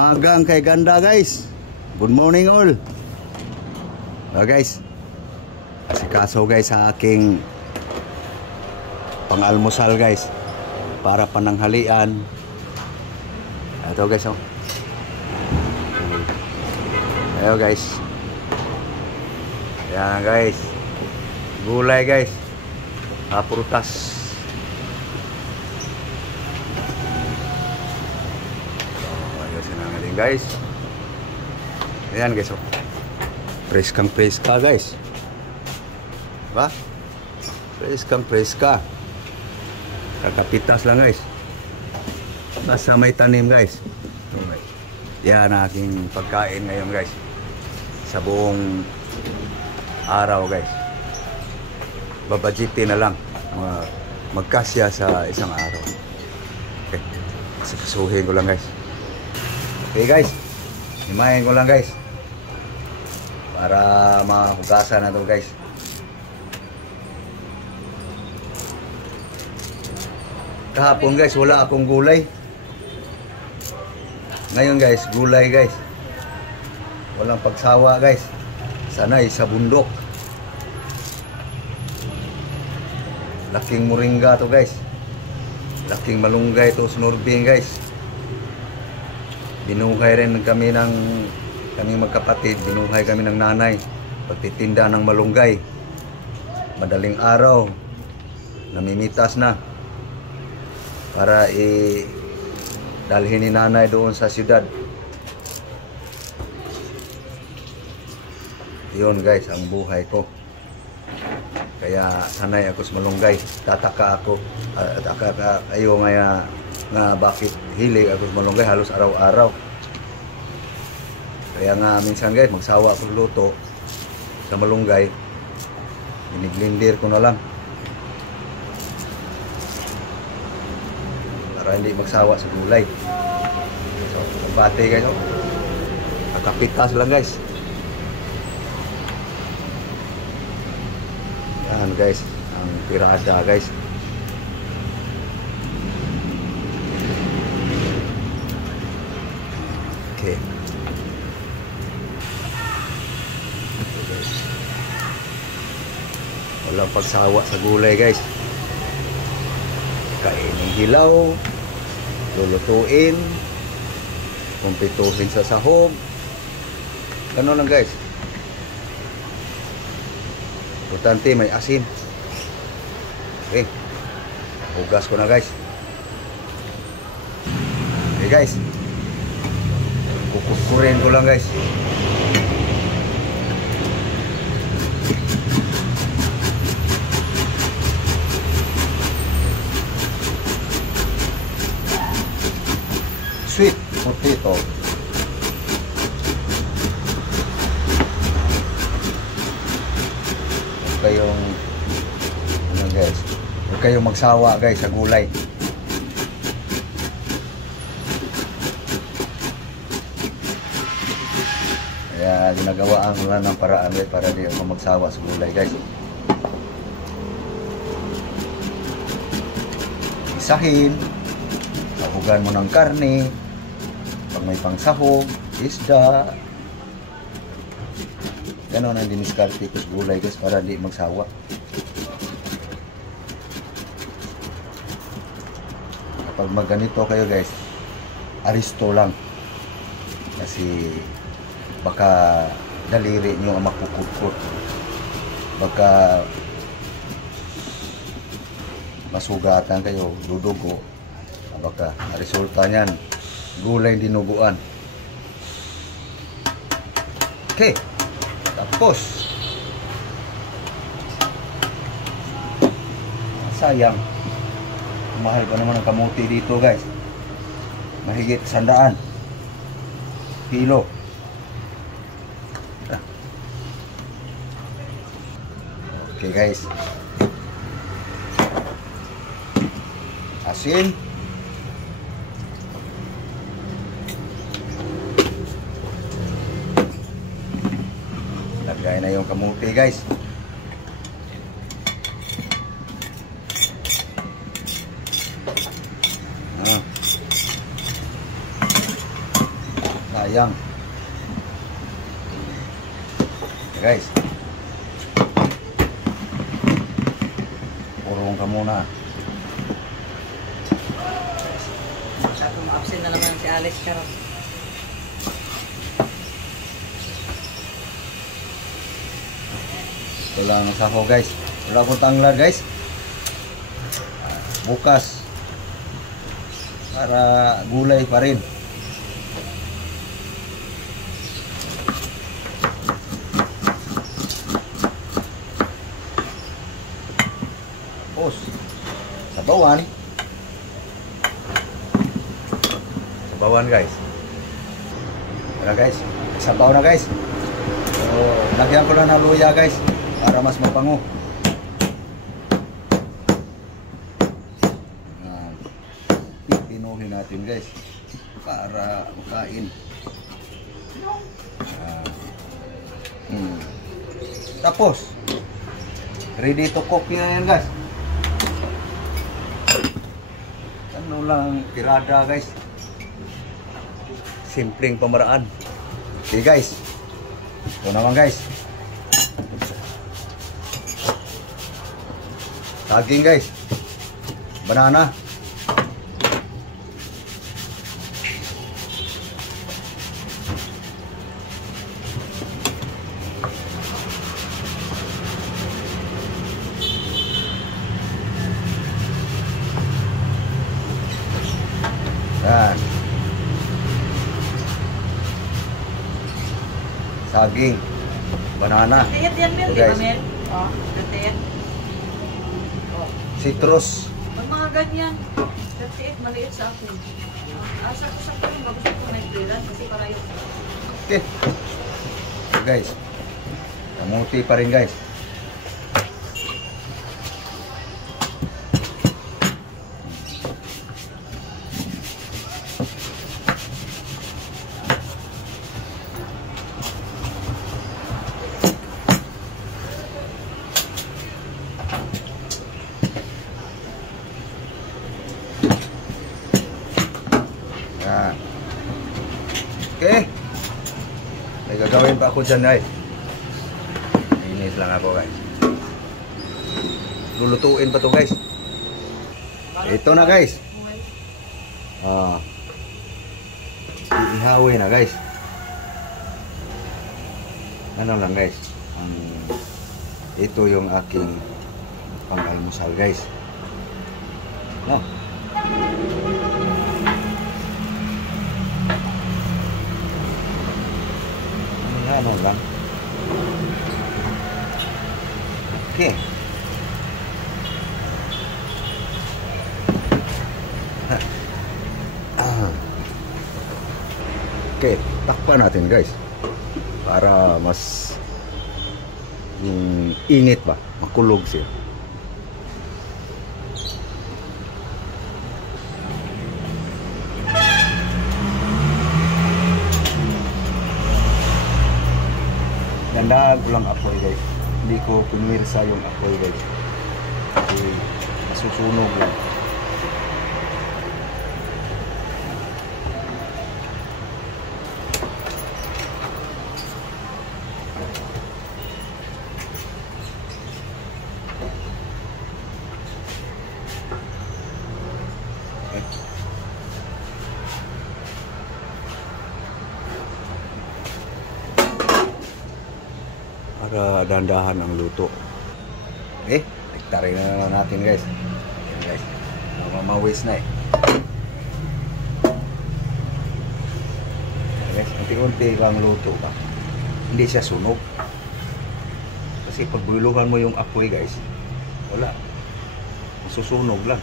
Agang kay ganda guys. Good morning all. Guys, asikaso guys sa aking pang-almusal guys para pananghalian. Ito guys oh. Ayo guys. Yan guys. Gulay guys. Prutas. Guys, ayan guys, oh. Preskang-preska guys, ba? Preskang-preska. Kakapitas lang guys. Basta may tanim guys. Okay. Yan aking pagkain ngayon guys. Sa buong araw guys. Babadgetin na lang. Magkasya sa isang araw. Okay. Sikasuhin ko lang guys. Okay guys, himayin ko lang guys para mahugasan na ito guys. Kahapon guys wala akong gulay. Ngayon guys gulay guys. Walang pagsawa guys. Sanay sa bundok. Laking moringa to guys. Laking malunggay to snorbing guys. Binuhay rin kami kaming magkapatid, binuhay kami ng nanay pagtitinda ng malunggay. Madaling araw namimitas na para dalhin ni nanay doon sa siyudad. Yun guys ang buhay ko. Kaya sanay ako sa malunggay. Tataka ako ayo nga bakit hilig ako sa malunggay halos araw-araw. Kaya nga minsan guys magsawa ako luto sa malunggay, biniblender ko na lang para hindi magsawa sa gulay. So bate guys oh. Kakapitas lang guys. Yan guys ang tirada guys. Okay. Walang pagsawa sa gulay guys. Kainin hilaw, lulutuin, kumpituhin sa sahog. Ganun lang guys. Importante may asin. Okay. Hugas ko na guys. Okay guys. Kukurin ko lang guys. Sweet potato. Huwag kayong guys, huwag kayong magsawa guys sa gulay. Kaya ginagawaan ko lang ng paraan guys para di ako magsawa sa gulay guys. Isahin, sahugan mo ng karne, pag may pangsahog, isda. Ganon ang diniskarte ko sa gulay guys para di magsawa. Kapag magganito kayo guys, aristo lang. Kasi baka daliri nyo ang makukukot, baka masugatan kayo, dudugo, baka resulta nyan gulay dinuguan. Okay, tapos sayang mahal pa naman ang kamuti dito guys, mahigit 100 kilo. Okay guys, asin, lagay na yung kamuti guys. sayang. Guys, urong ka muna. Absent na naman si Alex karon. Ito lang ang saho guys. Wala pong tanglad guys. Bukas para gulay pa rin. Tapos sabawan. Sabawan guys. Tara guys, sabaw na guys. So, lagyan ko na ng luya guys para mas mapango. Pinuhin natin guys para makain. Tapos ready to cook na yan guys. Ano lang tirada guys. Simpleng pamaraan. Okay guys. Ito naman guys. Saging guys. Banana. Yan. Saging. Banana. Kaya yan Mel, So, di ba guys. Mel? Oh, kaya. Oh. Citrus. Pag mga ganyan, 38 maliit sa akin. Asa ko sa akin, gusto ko may clearance kasi para yun. Okay. So guys. Kamuti pa rin guys. Yan. Okay. May gagawin pa ako dyan guys. Inis lang ako guys. Lulutuin pa to guys. Ito na guys. Ihawin na guys. Ano lang guys. Ito yung aking pang-almusal guys. No. Ano lang. Okay. Okay, takpan natin guys. Para mas yung init ba, makulog siya. Gandaan ko lang apoy guys. Hindi ko pinwirsa yung apoy guys. Kasi masusunog lang. Para dandahan ang luto. Okay, tiktarin na natin guys. Ayan guys, mamawis na eh. Ayan guys, unti-unti lang luto ba. Hindi siya sunog. Kasi pag buluhan mo yung apoy guys, wala. Masusunog lang.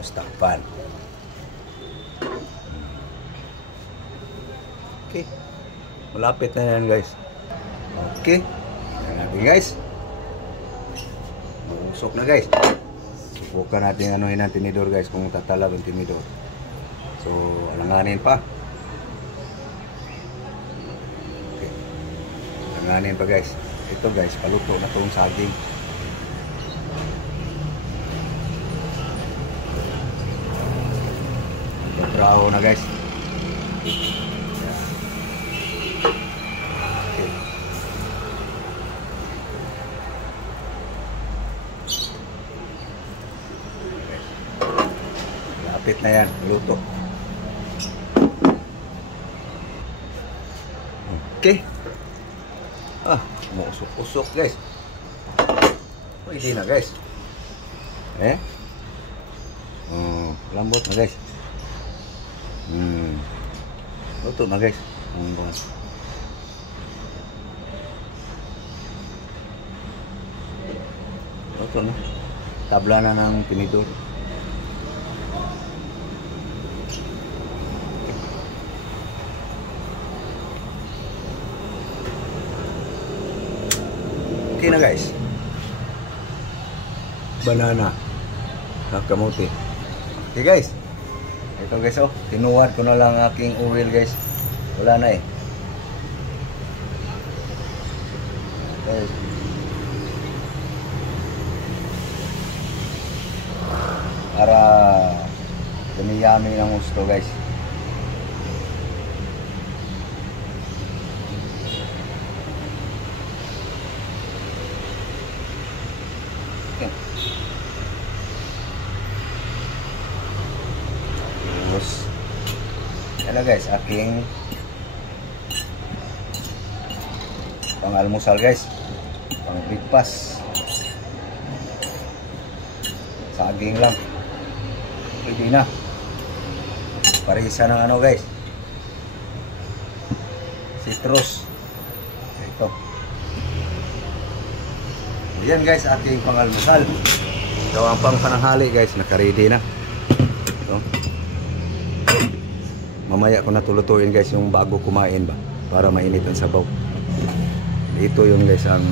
Tapos takpan. Okay. Malapit na yan guys. Okay. Ayan natin guys. Mausok na guys. Subukan natin anuhin ang tinidor guys kung tatalab ang tinidor. So, alanganin pa. Okay. Alanganin pa guys. Ito guys, paluto na itong saging. Bravo na guys. Okay. Lapit na yan, luto. Okay. Usok-usok guys. Pwede na guys. Lambot na guys. Luto na guys. Luto na. Tabla na ng pinidor. Okay na guys. Banana. Kamote. Okay guys. Ito guys, tinuwad ko na lang aking oil guys. Wala na eh. Guys. Para dumiyami ng gusto guys. Okay. Yan na guys, aking pang almusal guys, pang breakfast, saging lang, pwede na. Parisa ng ano guys, citrus. Ito yan guys, aking pang almusal. Ito ang pang pananghali guys, naka-ready na. Ito. Mamaya ko na tulutuin guys yung bago kumain ba, para mainit ang sabaw. Ito yung guys ang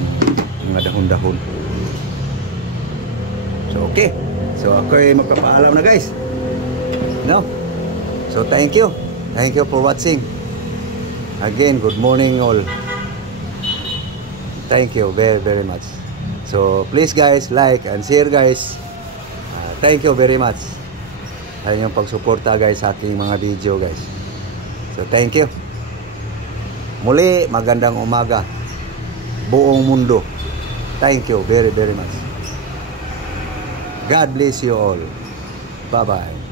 mga dahon-dahon. So okay. So ako ay magpapaalam na guys. No? So thank you. Thank you for watching. Again, good morning all. Thank you very very much. So please guys, like and share guys. Thank you very much. Ayun yung pagsuporta guys sa aking mga video guys. So thank you. Muli, magandang umaga. Buong mundo. Thank you very very much. God bless you all. Bye bye.